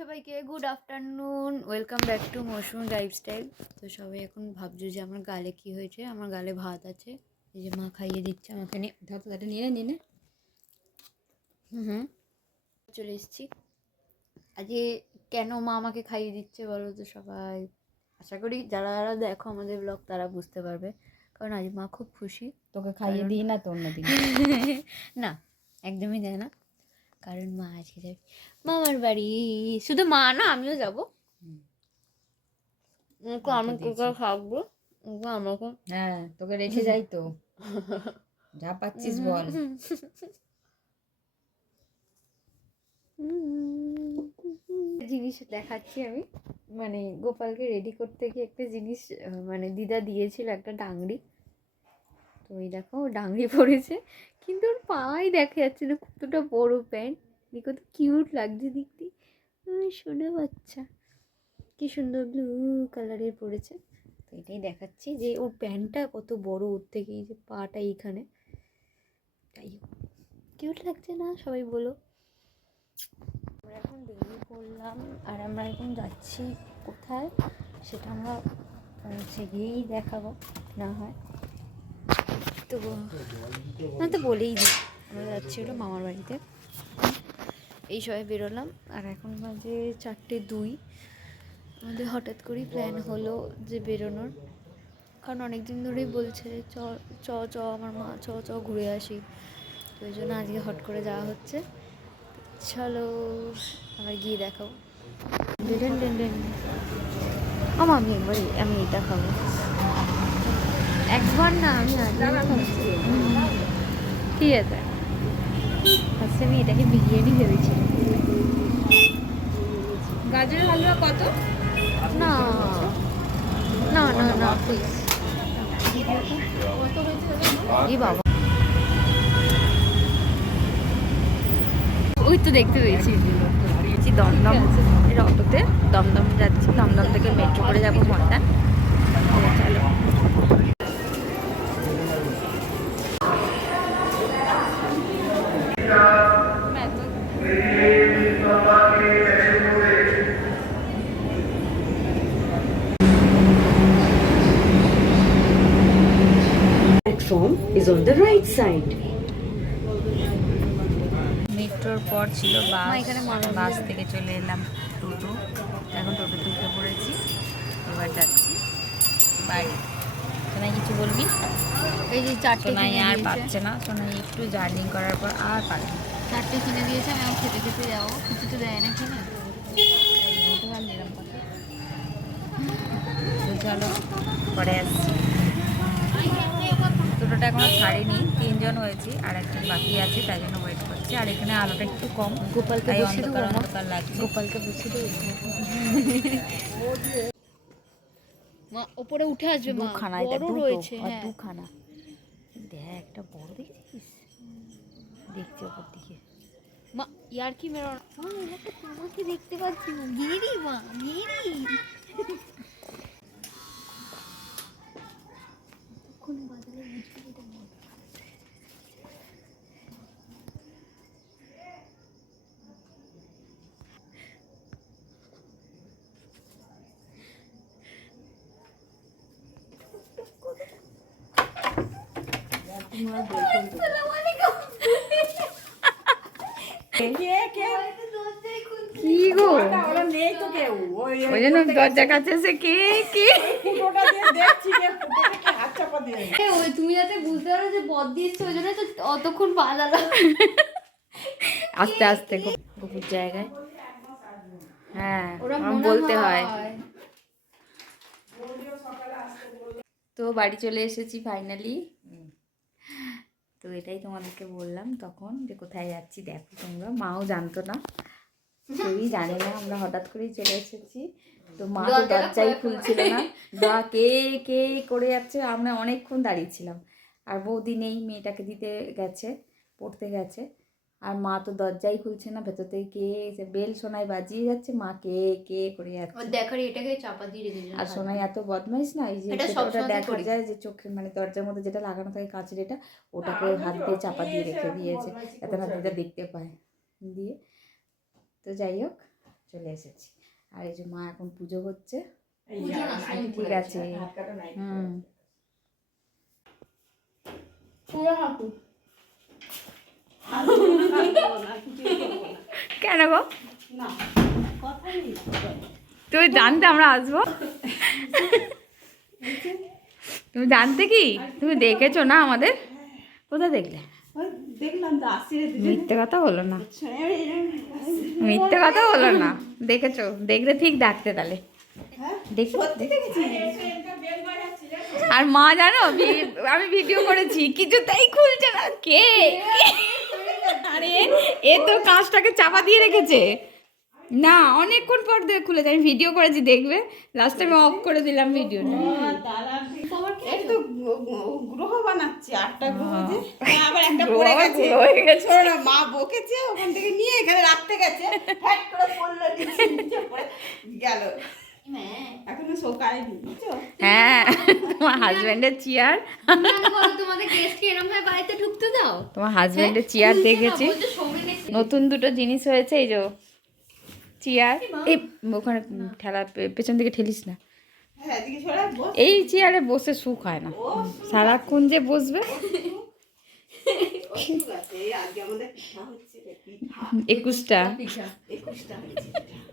সবাইকে good afternoon, welcome back to Mousumi lifestyle. তো সবাই এখন ভাবছো যে আমার গালে কি হয়েছে। আমার গালে ভাত আছে, এই যে মা খাইয়ে দিচ্ছে আমাকে। নিয়ে নিয়ে হুম চলে এসেছি। আজকে কেন মা আমাকে খাইয়ে দিচ্ছে বলো তো সবাই? আশা করি যারা যারা দেখো আমাদের ব্লগ তারা বুঝতে পারবে, কারণ আজ মা খুব খুশি। তোকে খাইয়ে দিই না তো অন্যদিন? না, একদমই দেয় না, কারণ মা আজকে যাবে মামার বাড়ি। শুধু মা না, আমিও যাবো। আমি কোথায় থাকবো? আমাকে হ্যাঁ, তোকে রেখে যাই তো। যা পাচ্ছিস বল। জিনিস দেখাচ্ছি আমি, মানে গোপালকে রেডি করতে গিয়ে একটা জিনিস মানে দিদা দিয়েছিল, একটা ডাংরি। তো এই দেখো ডাংরি পরেছে, কিন্তু ওর পাই দেখা যাচ্ছে না, কতটা বড় প্যান্ট, কত কিউট লাগছে দেখতে। শোনা বাচ্চা, কি সুন্দর ব্লু কালারের পরেছে। তো এটাই দেখাচ্ছি যে ওর প্যান্টটা কত বড়, ওর থেকে এই যে পাটা এইখানে। তাই কিউট লাগছে না সবাই বলো? আমরা এখন বেরিয়ে পড়লাম, আর আমরা এখন যাচ্ছি কোথায় সেটা আমরা পৌঁছে গিয়েই দেখাবো না হয় তো। না তো বলেই দিই, আমরা যাচ্ছি হলো মামার বাড়িতে। এই সবাই বেরোলাম, আর এখন বাজে 4:02। আমাদের হঠাৎ করেই প্ল্যান হলো যে বেরোনোর, কারণ অনেক দিন ধরেই বলছে চ চ চ আমার মা, চ চ ঘুরে আসি। তো ওই জন্য আজকে হট করে যাওয়া হচ্ছে। চলো আবার গিয়ে দেখাও। ডেন ডেন ডেন আমি একবারই আমি এটা খাবো, একবার না আমি ঠিক আছে। ফার্স্টে আমি এটাকে বিরিয়ানি ভেবেছিলাম। গাজরের হালুয়া কত? না না না না প্লিজ। এই বাবা, ওই তো দেখতে পেয়েছি দমদম এর অটোতে। দমদম যাচ্ছি, দমদম থেকে মেট্রো করে যাবো ময়দান। চলো Platform is on the right side. মেট্রোর পর ছিল মা, বাস। এখানে মানুষ বাস থেকে চলে এলাম টোটো। এখন টোটোতে উঠে পড়েছি, এবার যাচ্ছি বাড়ি। সোনাই কিছু বলবি? এই যে 4টে সোনাই কিনে আর দিয়েছে, পাচ্ছে না। সোনাই একটু জার্নি করার পর আর পারবে না। 4টে কিনে দিয়েছে। আমি খেতে খেতে যাবো, কিছু তো দেয় না কিনে। বলতে পারলি এরকম কথা? তো চলো পরে আসছি। টোটোটা এখনো ছাড়েনি, 3জন হয়েছি, আর একজন বাকি আছে, তাই জন্য ওয়েট করছি। আর এখানে আলোটা একটু কম, গোপালকে তাই বসিয়ে দেবো, অন্ধকার অন্ধকার লাগছে। গোপালকে বসিয়ে দেবো। মা ওপরে উঠে আসবে, মা বড় রয়েছে। হ্যাঁ দুখানা দেখ, একটা বড় দেখছিস? দেখছি ওপর দিকে। মা ইয়ার কি মেরো, তোমাকে দেখতে পাচ্ছি না। গিরি মা, গিরি কোন বাজারে বুঝবি এটা মা। কি গো, ওই জন্য দরজা কাছে এসে কে কে ওই তুমি যাতে বুঝতে পারো যে বদ দিয়েছে, ওই জন্য তো অতক্ষণ বাজালাম। আস্তে আস্তে গপুর জায়গায়। হ্যাঁ, ওরা বলতে হয়। তো বাড়ি চলে এসেছি ফাইনালি। তো এটাই তোমাদেরকে বললাম তখন যে কোথায় যাচ্ছি। দেখো তোমরা, মাও জানতো না, কেউই জানে না, আমরা হঠাৎ করেই চলে এসেছি। তো মা তো দরজাই খুলছিল না, কে কে করে যাচ্ছে। আমরা অনেকক্ষণ দাঁড়িয়েছিলাম, আর বৌদি নেই, মেয়েটাকে দিতে গেছে, পড়তে গেছে। আর মা তো দরজাই খুলছে না, ভেতর থেকে কে এসে বেল সোনাই বাজিয়ে যাচ্ছে, মা কে কে করে যাচ্ছে। দেখার এটাকে চাপা দিয়ে রেখেছে। আর সোনাই এত বদমাইশ না, এই যে ওটা দেখা যায় যে চোখে, মানে দরজার মধ্যে যেটা লাগানো থাকে কাঁচের, এটা ওটাকে হাত দিয়ে চাপা দিয়ে রেখে দিয়েছে, যাতে না দিদা দেখতে পায়। দিয়ে তো যাই হোক, চলে এসেছি। আর এই যে মা এখন পুজো করছে। ঠিক আছে। হুম, কেন গো? তুমি জানতে আমরা আসবো? তুমি জানতে কি? তুমি দেখেছো না আমাদের? কোথায় দেখলে? দেখলাম তো আসছে মিথ্যে কথা বলো না, মিথ্যে কথা বলো না। দেখেছো? দেখলে ঠিক ডাকতে তাহলে। দেখো। আর মা জানো আমি ভিডিও করেছি, কিছুতেই খুলছে না। কে? আরে এ তো কাজটাকে চাপা দিয়ে রেখেছে না, অনেকক্ষণ পর খুলেছে। আমি ভিডিও করেছি, দেখবে। লাস্টে আমি অফ করে দিলাম ভিডিওটা। এই তো গ্রহ বানাচ্ছে, 8টা গ্রহ যে আবার একটা গ্রহ পড়ে গেছে। হয়ে গেছে। শোনো না, মা বকেছে, ওখান থেকে নিয়ে এখানে রাখতে গেছে, ফ্যাট করে পড়লো নিচে পড়ে গেল। এখনো শোকায়নি, বুঝছো? হ্যাঁ, তোমার হাজবেন্ডের চেয়ার, তোমাদের গেস্টকে এরকম ভাবে বাড়িতে ঢুকতে দাও? তোমার হাজবেন্ডের চেয়ার দেখেছি। নতুন দুটো জিনিস হয়েছে, এই যে চেয়ার। এই ওখানে ঠেলা, পেছন দিকে ঠেলিস না। হ্যাঁ, এদিকে সরা বস। এই চেয়ারে বসে সুখ হয় না, সারাক্ষণ যে বসবে। ঠিক আছে, এই আজকে আমাদের পিঠা হচ্ছে রে, পিঠা 21টা। 21টা হচ্ছে পিঠা।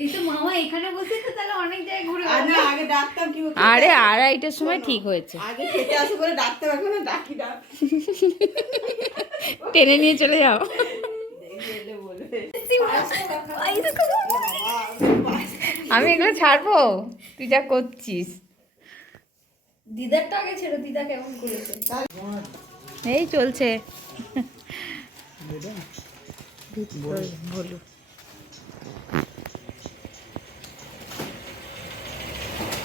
এই তো মামা এখানে বসে তো তাহলে অনেক জায়গায় ঘুরে আর না, আগে ডাকতাম কি আরে 2:30টার সময় ঠিক হয়েছে। আগে খেতে আসে বলে ডাকতাম, এখন আর ডাকি না। টেনে নিয়ে চলে যাও। এলে বলবে আমি এগুলো ছাড়বো, তুই যা করছিস। দিদারটা আগে ছেড়ে, দিদা কেমন করেছে? এই চলছে। বলু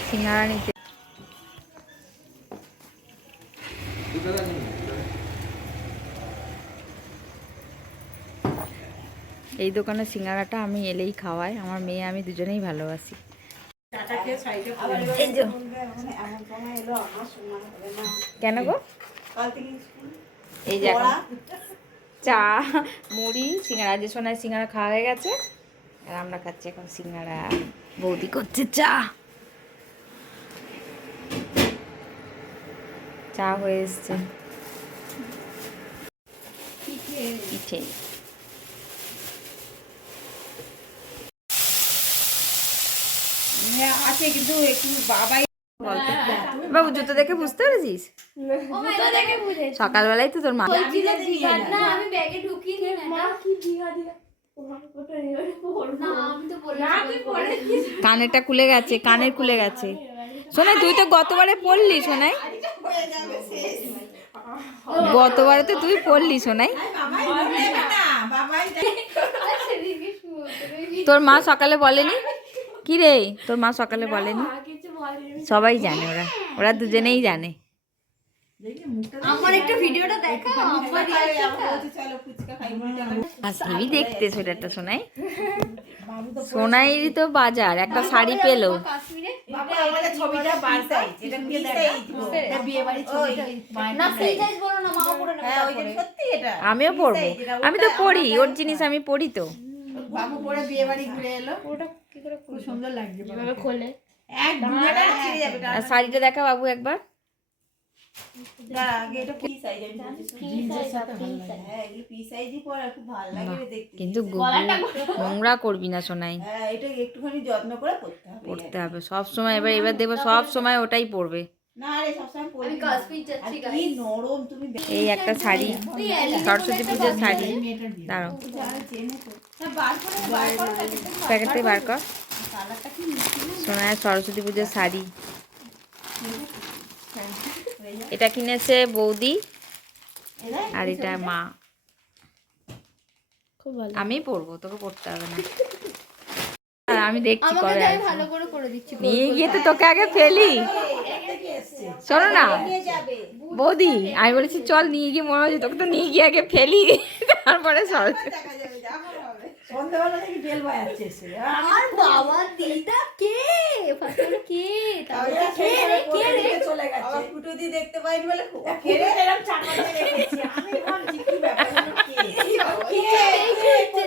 সিঙ্গারা নিতে। এই দোকানের সিঙ্গারাটা আমি এলেই খাওয়াই, আমার মেয়ে আমি দুজনেই ভালোবাসি। এই যে। কেন গো? এই যে এখন চা, মুড়ি, সিঙ্গারা, যে সোনায় সিঙ্গারা খাওয়া হয়ে গেছে, আর আমরা খাচ্ছি এখন সিঙ্গারা। বৌদি করছে চা। চা হয়ে এসছে। পিঠে আছে, কিন্তু একটু বাবাই বাবু জুতো দেখে বুঝতে পেরেছিস? সকালবেলায় তো তোর মা না আমি ব্যাগে ঢুকিয়ে নিই না। মা কি দিঘা দিঘা না, আমি তো বলেছি কানেরটা খুলে গেছে, কানের খুলে গেছে। শোনাই তুই তো গতবারে পড়লি, শোনাই হয়ে যাবে শেষ। গতবারে তো তুই পড়লি, শোনাই। বাবাই নেবে না, বাবাই তোর মা সকালে বলেনি কি রে? তোর মা সকালে বলেনি? সবাই জানে, ওরা ওরা দুজনেই জানে। আমার একটা ভিডিওটা দেখো, আব্বা চলো ফুচকা খাই। আসবি দেখতে সোয়েটারটা, শোনাই। সোনাইরই তো বাজার, একটা শাড়ি পেলো। কাশ্মীরে বাবা আমাদের ছবিটা বার সাইজ, এটা কি সাইজ? এটা বিয়ে বাড়ির ছবিটা না, ফ্রি সাইজ বলো না, মামা পরে নেবে। হ্যাঁ, ওই যে সত্যি এটা আমিও পরবো, আমি তো পড়ি, ওর জিনিস আমি পড়ি তো। বাবু পরে বিয়ে বাড়ি ঘুরে এলো, ওটা কি করে খুব সুন্দর লাগছে। কিভাবে খোলে? এক দুটা ছিঁড়ে যাবে। আর শাড়িটা দেখা বাবু একবার। দাঁড়া, আগে এটা কি সাইজ? আমি জিন্সের সাথে ভালো লাগে। হ্যাঁ, এগুলো পি সাইজই পরে খুব ভালো লাগে রে দেখতে। কিন্তু নোংরা করবি না, শোনাই। হ্যাঁ, এটা একটুখানি যত্ন করে পড়তে হবে। পড়তে হবে সব সময়। এবার এবার দেখবো সব সময় ওটাই পড়বে। না রে, সবসময় পড়বি। আমি কাশ্মীর যাচ্ছি আর কি নরম তুমি। এই একটা শাড়ি, সরস্বতী পুজোর শাড়ি। দাঁড়াও, বার করে প্যাকেটে বার কর। কালারটা কি মিষ্টি না? সোনায় সরস্বতী পুজোর শাড়ি। এটা কিনেছে বৌদি, আর এটা মা। খুব ভালো। আমি পরবো, তোকে পড়তে হবে না। আর আমি দেখছি আমাকে কবে তাই আসবে। ভালো করে করে দিচ্ছি। নিয়ে গিয়ে তো তোকে আগে ফেলি। শোনো না বৌদি, আমি বলেছি চল নিয়ে গিয়ে, মনে হচ্ছে তোকে তো নিয়ে গিয়ে আগে ফেলি, তারপরে সরস্বতী। দেখা যাবে, যা হবে। সন্ধ্যাবেলা থেকে বেল বাজাচ্ছে এসে। আর বাবা দিদা কে? ফাটার কে? তাহলে কে রে? চলে গেছে। আবার ফুটো দিয়ে দেখতে পাইনি বলে কে রে? এরকম চাপা দিয়ে রেখেছি। আমি ভাবছি কি ব্যাপার, কে? কে?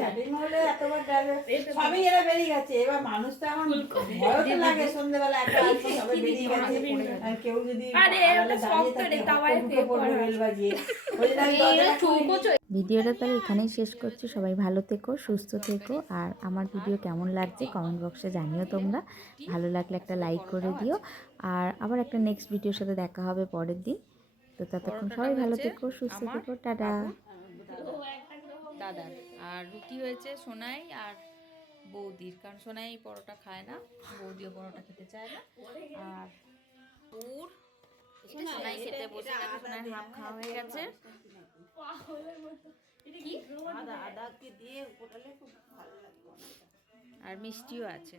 জানি না হলে এত তোমার সবই এরা বেরিয়ে গেছে। এবার মানুষ তো এখন ভয়ও তো লাগে, সন্ধ্যেবেলা একটা আসবে সবাই বেরিয়ে গেছে, আর কেউ যদি আড়ালে দাঁড়িয়ে থাকে ঢুকে পড়বে বেল বাজিয়ে। ওই জন্য আমি দরজাটা খুলে ভিডিওটা তাহলে এখানেই শেষ করছি। সবাই ভালো থেকো, সুস্থ থেকো, আর আমার ভিডিও কেমন লাগছে কমেন্ট বক্সে জানিও তোমরা। ভালো লাগলে একটা লাইক করে দিও, আর আবার একটা নেক্সট ভিডিওর সাথে দেখা হবে পরের দিন। তো ততক্ষণ সবাই ভালো থেকো, সুস্থ থেকো, টাটা। দাদার আর রুটি হয়েছে সোনাই আর বৌদির, কারণ সোনাই পরোটা খায় না, বৌদিও পরোটা খেতে চায় না। আর পুর সোনাই খেতে বসে গেছে, সোনাই হাফ খাওয়া হয়ে গেছে। আদা আদাকে দিয়ে ফোটালে খুব ভালো লাগবে। আর মিষ্টিও আছে।